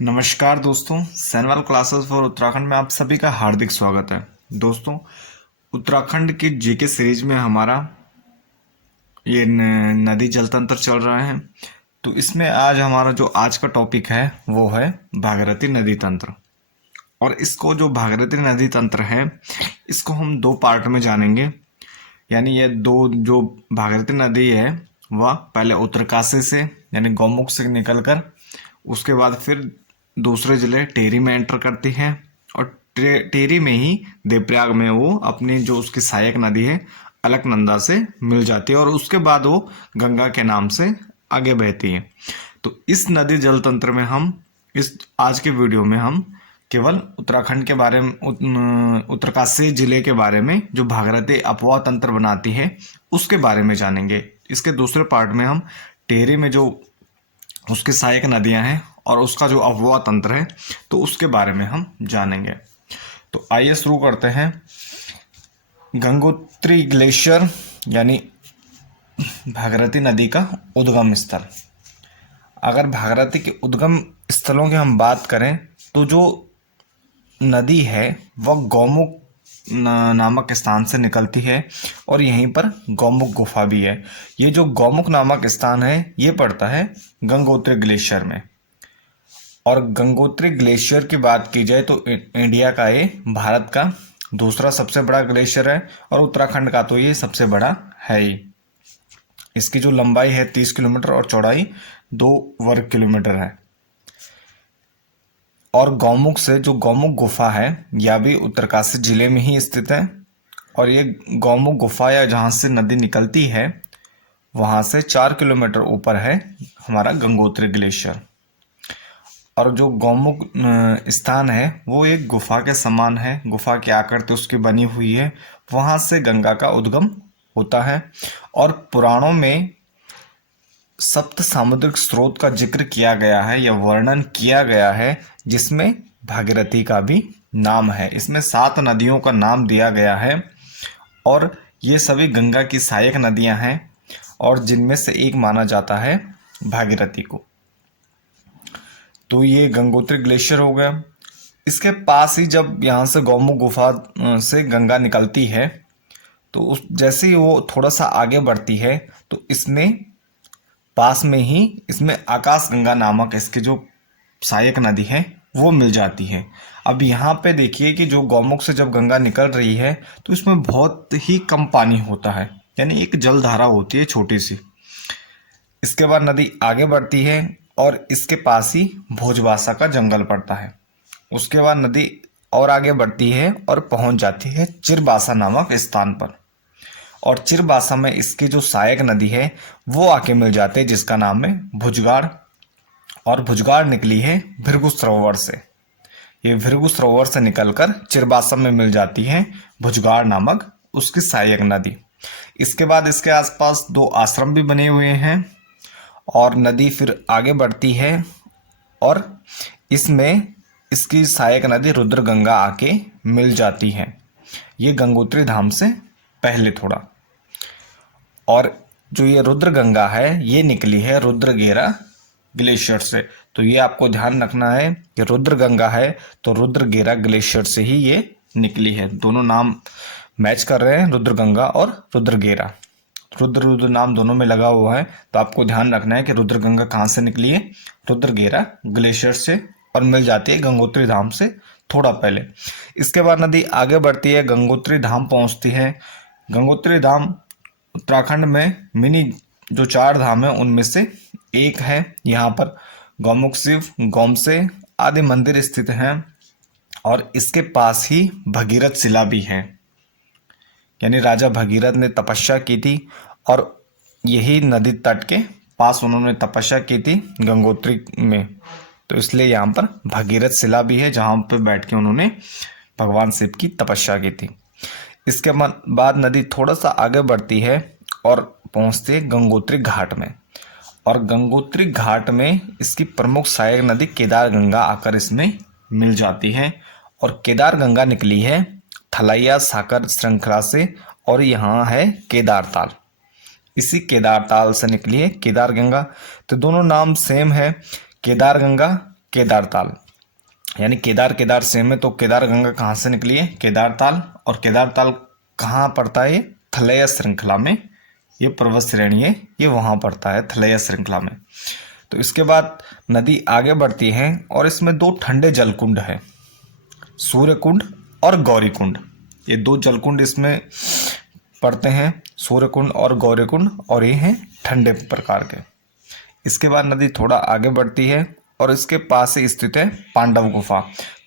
नमस्कार दोस्तों, सैनवाल classes for Uttarakhand में आप सभी का हार्दिक स्वागत है। दोस्तों, उत्तराखंड के जीके सीरीज में हमारा ये नदी जल तंत्र चल रहा है। तो इसमें आज हमारा जो आज का टॉपिक है वो है भागीरथी नदी तंत्र। और इसको जो भागीरथी नदी तंत्र है इसको हम दो पार्ट में जानेंगे। यानी ये दो जो भागीरथी नदी है वह पहले उत्तरकाशी से यानी गौमुख से निकलकर उसके बाद फिर दूसरे जिले टेहरी में एंटर करती है और टेहरी में ही देवप्रयाग में वो अपनी जो उसकी सहायक नदी है अलकनंदा से मिल जाती है और उसके बाद वो गंगा के नाम से आगे बहती है। तो इस नदी जल तंत्र में हम इस आज के वीडियो में हम केवल उत्तराखंड के बारे में उत्तरकाशी जिले के बारे में जो भागीरथी अपवाह तंत्र बनाती है उसके बारे में जानेंगे। इसके दूसरे पार्ट में हम टेहरी में जो उसकी सहायक नदियां हैं और उसका जो अपवाह तंत्र है तो उसके बारे में हम जानेंगे। तो आइए शुरू करते हैं। गंगोत्री ग्लेशियर यानी भागीरथी नदी का उद्गम स्थल। अगर भागीरथी के उद्गम स्थलों की हम बात करें तो जो नदी है वह गौमुख नामक स्थान से निकलती है और यहीं पर गौमुख गुफा भी है। ये जो गौमुख नामक स्थान है ये पड़ता है गंगोत्री ग्लेशियर में। और गंगोत्री ग्लेशियर की बात की जाए तो इंडिया का ये भारत का दूसरा सबसे बड़ा ग्लेशियर है और उत्तराखंड का तो ये सबसे बड़ा है ही। इसकी जो लंबाई है 30 किलोमीटर और चौड़ाई 2 वर्ग किलोमीटर है। और गौमुख से जो गौमुख गुफा है यह भी उत्तरकाशी जिले में ही स्थित है और ये गौमुख गुफा या जहाँ से नदी निकलती है वहाँ से 4 किलोमीटर ऊपर है हमारा गंगोत्री ग्लेशियर। और जो गौमुख स्थान है वो एक गुफा के समान है, गुफा की आकृति उसकी बनी हुई है, वहाँ से गंगा का उद्गम होता है। और पुराणों में सप्त सामुद्रिक स्रोत का जिक्र किया गया है या वर्णन किया गया है जिसमें भागीरथी का भी नाम है। इसमें 7 नदियों का नाम दिया गया है और ये सभी गंगा की सहायक नदियां हैं और जिनमें से एक माना जाता है भागीरथी को। तो ये गंगोत्री ग्लेशियर हो गया। इसके पास ही जब यहाँ से गौमुख गुफा से गंगा निकलती है तो उस जैसे ही वो थोड़ा सा आगे बढ़ती है तो इसमें पास में ही इसमें आकाश गंगा नामक इसकी जो सहायक नदी है वो मिल जाती है। अब यहाँ पे देखिए कि जो गौमुख से जब गंगा निकल रही है तो इसमें बहुत ही कम पानी होता है, यानी एक जलधारा होती है छोटी सी। इसके बाद नदी आगे बढ़ती है और इसके पास ही भोजबासा का जंगल पड़ता है। उसके बाद नदी और आगे बढ़ती है और पहुंच जाती है चिरबासा नामक स्थान पर। और चिरबासा में इसकी जो सहायक नदी है वो आके मिल जाते हैं जिसका नाम है भुजगाड़। और भुजगाड़ निकली है भृगु सरोवर से। ये भृगु सरोवर से निकलकर चिरबासा में मिल जाती है भुजगाड़ नामक उसकी सहायक नदी। इसके बाद इसके आसपास 2 आश्रम भी बने हुए हैं और नदी फिर आगे बढ़ती है और इसमें इसकी सहायक नदी रुद्रगंगा आके मिल जाती है। ये गंगोत्री धाम से पहले थोड़ा। और जो ये रुद्रगंगा है ये निकली है रुद्रगेरा ग्लेशियर से। तो ये आपको ध्यान रखना है कि रुद्रगंगा है तो रुद्रगेरा ग्लेशियर से ही ये निकली है। दोनों नाम मैच कर रहे हैं, रुद्रगंगा और रुद्रगेरा। रुद्र नाम दोनों में लगा हुआ है तो आपको ध्यान रखना है कि रुद्रगंगा कहाँ से निकली है, रुद्रगेरा ग्लेशियर से, और मिल जाती है गंगोत्री धाम से थोड़ा पहले। इसके बाद नदी आगे बढ़ती है, गंगोत्री धाम पहुँचती है। गंगोत्री धाम उत्तराखंड में मिनी जो 4 धाम है उनमें से एक है। यहाँ पर गौमुख शिव, गोमसे आदि मंदिर स्थित हैं और इसके पास ही भगीरथ शिला भी है। यानी राजा भगीरथ ने तपस्या की थी और यही नदी तट के पास उन्होंने तपस्या की थी गंगोत्री में, तो इसलिए यहाँ पर भगीरथ शिला भी है जहाँ पे बैठ के उन्होंने भगवान शिव की तपस्या की थी। इसके बाद नदी थोड़ा सा आगे बढ़ती है और पहुँचती है गंगोत्री घाट में। और गंगोत्री घाट में इसकी प्रमुख सहायक नदी केदार गंगा आकर इसमें मिल जाती है। और केदार गंगा निकली है थलैया सागर श्रृंखला से और यहाँ है केदारताल। इसी केदारताल से निकली है केदार गंगा। तो दोनों नाम सेम है, केदार गंगा केदार ताल, यानी केदार केदार सेम है, तो केदार गंगा कहाँ से निकली है? केदार ताल। और केदार ताल कहाँ पड़ता है? ये थलैया श्रृंखला में, ये पर्वत श्रेणी है, ये वहाँ पड़ता है थलैया श्रृंखला में। तो इसके बाद नदी आगे बढ़ती है और इसमें दो ठंडे जलकुंड है, सूर्य कुंड और गौरी कुंड। ये दो जलकुंड इसमें पड़ते हैं, सूर्य कुंड और गौरी कुंड, और ये हैं ठंडे प्रकार के। इसके बाद नदी थोड़ा आगे बढ़ती है और इसके पास ही स्थित है पांडव गुफा।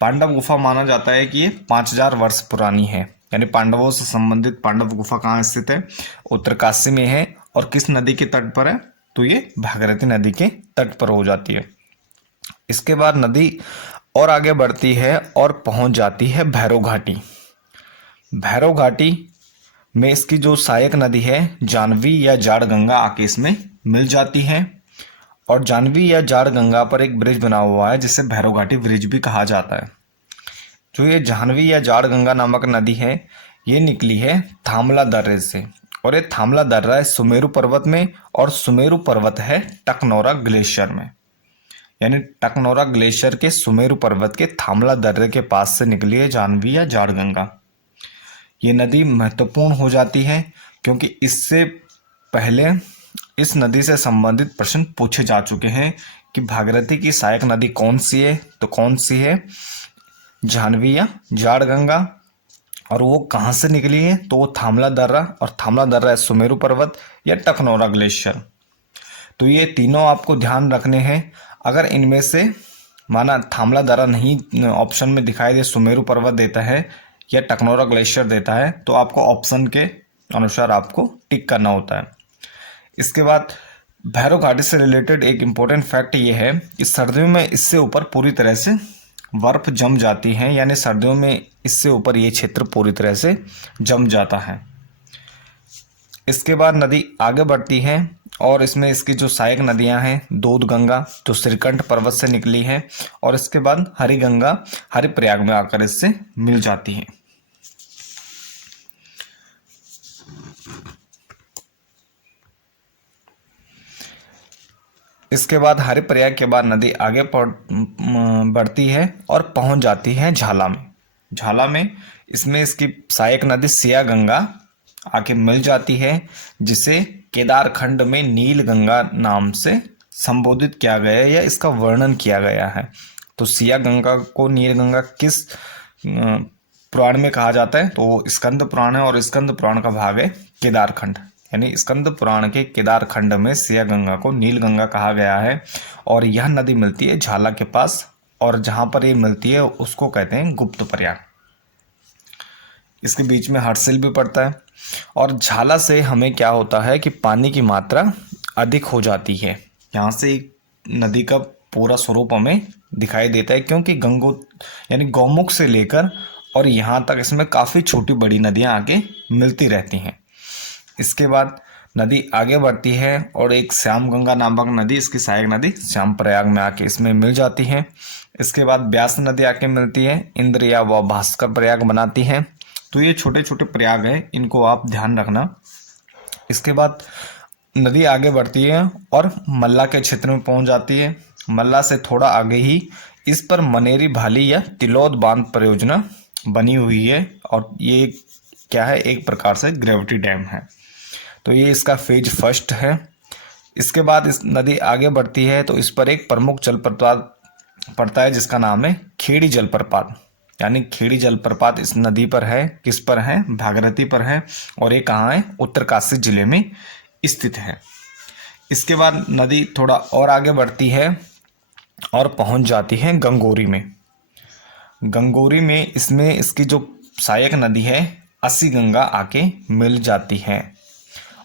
पांडव गुफा माना जाता है कि ये 5000 वर्ष पुरानी है, यानी पांडवों से संबंधित पांडव गुफा कहाँ स्थित है? उत्तरकाशी में है। और किस नदी के तट पर है? तो ये भागीरथी नदी के तट पर हो जाती है। इसके बाद नदी और आगे बढ़ती है और पहुंच जाती है भैरव घाटी। भैरव घाटी में इसकी जो सहायक नदी है जानवी या जाड़ गंगा आके इसमें मिल जाती है। और जानवी या जाड़ गंगा पर एक ब्रिज बना हुआ है जिसे भैरव घाटी ब्रिज भी कहा जाता है। जो ये जानवी या जाड़ गंगा नामक नदी है ये निकली है थामला दर्रे से, और ये थामला दर्रा है सुमेरु पर्वत में, और सुमेरु पर्वत है टकनौरा ग्लेशियर में, यानी टकनौरा ग्लेशियर के सुमेरु पर्वत के थामला दर्रे के पास से निकली है जानवी या जाड़ गंगा। ये नदी महत्वपूर्ण हो जाती है क्योंकि इससे पहले इस नदी से संबंधित प्रश्न पूछे जा चुके हैं कि भागीरथी की सहायक नदी कौन सी है? तो कौन सी है? जानवी या जाड़ गंगा। और वो कहाँ से निकली है? तो वो थामला दर्रा, और थामला दर्रा है सुमेरु पर्वत या टकनौरा ग्लेशियर। तो ये तीनों आपको ध्यान रखने हैं। अगर इनमें से माना थामला दर्रा नहीं ऑप्शन में दिखाई दे, सुमेरु पर्वत देता है या टकनौरा ग्लेशियर देता है, तो आपको ऑप्शन के अनुसार आपको टिक करना होता है। इसके बाद भैरव घाटी से रिलेटेड एक इम्पोर्टेंट फैक्ट ये है कि सर्दियों में इससे ऊपर पूरी तरह से बर्फ जम जाती है, यानी सर्दियों में इससे ऊपर ये क्षेत्र पूरी तरह से जम जाता है। इसके बाद नदी आगे बढ़ती है और इसमें इसकी जो सहायक नदियां हैं दूध गंगा जो श्रीकंठ पर्वत से निकली है, और इसके बाद हरि गंगा हरिप्रयाग में आकर इससे मिल जाती है। इसके बाद हरिप्रयाग के बाद नदी आगे बढ़ती है और पहुंच जाती है झाला में। झाला में इसमें इसकी सहायक नदी सिया गंगा आके मिल जाती है, जिसे केदार खंड में नील गंगा नाम से संबोधित किया गया है या इसका वर्णन किया गया है। तो सिया गंगा को नील गंगा किस पुराण में कहा जाता है? तो स्कंद पुराण है, और स्कंद पुराण का भाग है केदार खंड, यानी स्कंद पुराण के केदार खंड में सिया गंगा को नील गंगा कहा गया है। और यह नदी मिलती है झाला के पास, और जहाँ पर ये मिलती है उसको कहते हैं गुप्त प्रयाग। इसके बीच में हर्षिल भी पड़ता है। और झाला से हमें क्या होता है कि पानी की मात्रा अधिक हो जाती है। यहाँ से नदी का पूरा स्वरूप हमें दिखाई देता है, क्योंकि यानी गौमुख से लेकर और यहाँ तक इसमें काफ़ी छोटी बड़ी नदियाँ आगे मिलती रहती हैं। इसके बाद नदी आगे बढ़ती है और एक श्याम गंगा नामक नदी, इसकी सहायक नदी श्याम प्रयाग में आके इसमें मिल जाती है। इसके बाद ब्यास नदी आके मिलती है, इंद्र या व भास्कर प्रयाग बनाती है। तो ये छोटे छोटे प्रयाग हैं, इनको आप ध्यान रखना। इसके बाद नदी आगे बढ़ती है और मल्ला के क्षेत्र में पहुंच जाती है। मल्ला से थोड़ा आगे ही इस पर मनेरी भाली या तिलौद बांध परियोजना बनी हुई है, और ये क्या है? एक प्रकार से ग्रेविटी डैम है। तो ये इसका फेज फर्स्ट है। इसके बाद इस नदी आगे बढ़ती है तो इस पर एक प्रमुख जलप्रपात पड़ता है जिसका नाम है खेड़ी जलप्रपात, यानी खेड़ी जलप्रपात इस नदी पर है। किस पर है? भागीरथी पर है, और ये कहाँ है? उत्तरकाशी जिले में स्थित है। इसके बाद नदी थोड़ा और आगे बढ़ती है और पहुंच जाती है गंगोरी में। गंगोरी में इसमें इसकी जो सहायक नदी है अस्सी गंगा आके मिल जाती है,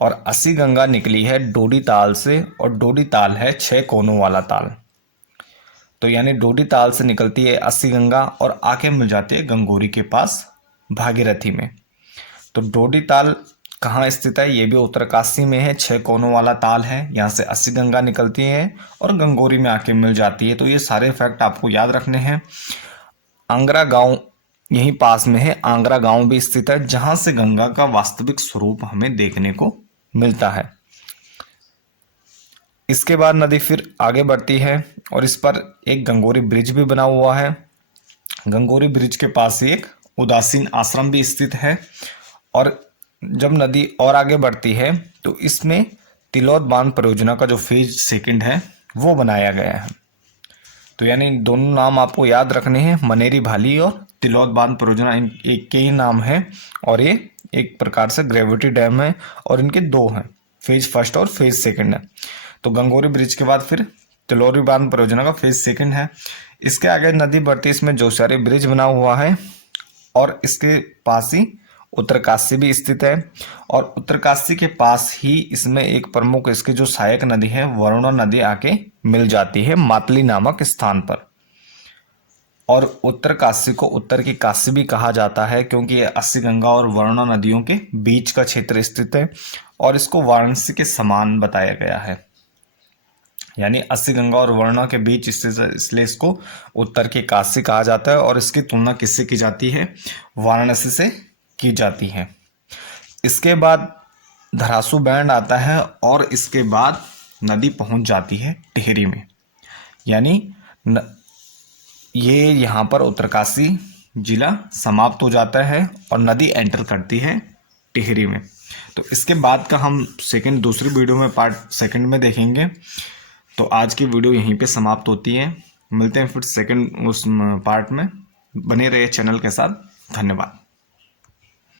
और अस्सी गंगा निकली है डोडी ताल से, और डोडी ताल है 6 कोनों वाला ताल। तो यानी डोडी ताल से निकलती है अस्सी गंगा और आके मिल जाती है गंगोरी के पास भागीरथी में। तो डोडी ताल कहाँ स्थित है? ये भी उत्तरकाशी में है, 6 कोनों वाला ताल है। यहाँ से अस्सी गंगा निकलती है और गंगोरी में आके मिल जाती है। तो ये सारे फैक्ट आपको याद रखने हैं। आंगरा गांव यहीं पास में है, आंगरा गांव भी स्थित है, जहाँ से गंगा का वास्तविक स्वरूप हमें देखने को मिलता है। इसके बाद नदी फिर आगे बढ़ती है और इस पर एक गंगोरी ब्रिज भी बना हुआ है। गंगोरी ब्रिज के पास ही एक उदासीन आश्रम भी स्थित है। और जब नदी और आगे बढ़ती है तो इसमें तिलौत बांध परियोजना का जो फेज सेकंड है वो बनाया गया है। तो यानी दोनों नाम आपको याद रखने हैं, मनेरी भाली और तिलौत बांध परियोजना एक के ही नाम है। और ये एक प्रकार से ग्रेविटी डैम है और इनके दो हैं, फेज फर्स्ट और फेज सेकंड है। तो गंगोरी ब्रिज के बाद फिर तिलौरी बांध परियोजना का फेज सेकंड है। इसके आगे नदी बढ़ती, इसमें जोशियारी ब्रिज बना हुआ है और इसके पास ही उत्तरकाशी भी स्थित है। और उत्तरकाशी के पास ही इसमें एक प्रमुख इसकी जो सहायक नदी है वरुणा नदी आके मिल जाती है मातली नामक स्थान पर। और उत्तरकाशी को उत्तर की काशी भी कहा जाता है क्योंकि ये अस्सी गंगा और वरुणा नदियों के बीच का क्षेत्र स्थित है और इसको वाराणसी के समान बताया गया है। यानी अस्सी गंगा और वरुणा के बीच स्थित है, इसलिए इसको उत्तर की काशी कहा जाता है। और इसकी तुलना किससे की जाती है? वाराणसी से की जाती है। इसके बाद धरासू बैंड आता है और इसके बाद नदी पहुंच जाती है टिहरी में। यानी ये यहाँ पर उत्तरकाशी जिला समाप्त हो जाता है और नदी एंटर करती है टिहरी में। तो इसके बाद का हम दूसरी वीडियो में पार्ट सेकंड में देखेंगे। तो आज की वीडियो यहीं पे समाप्त होती है। मिलते हैं फिर सेकंड उस पार्ट में। बने रहिए चैनल के साथ। धन्यवाद।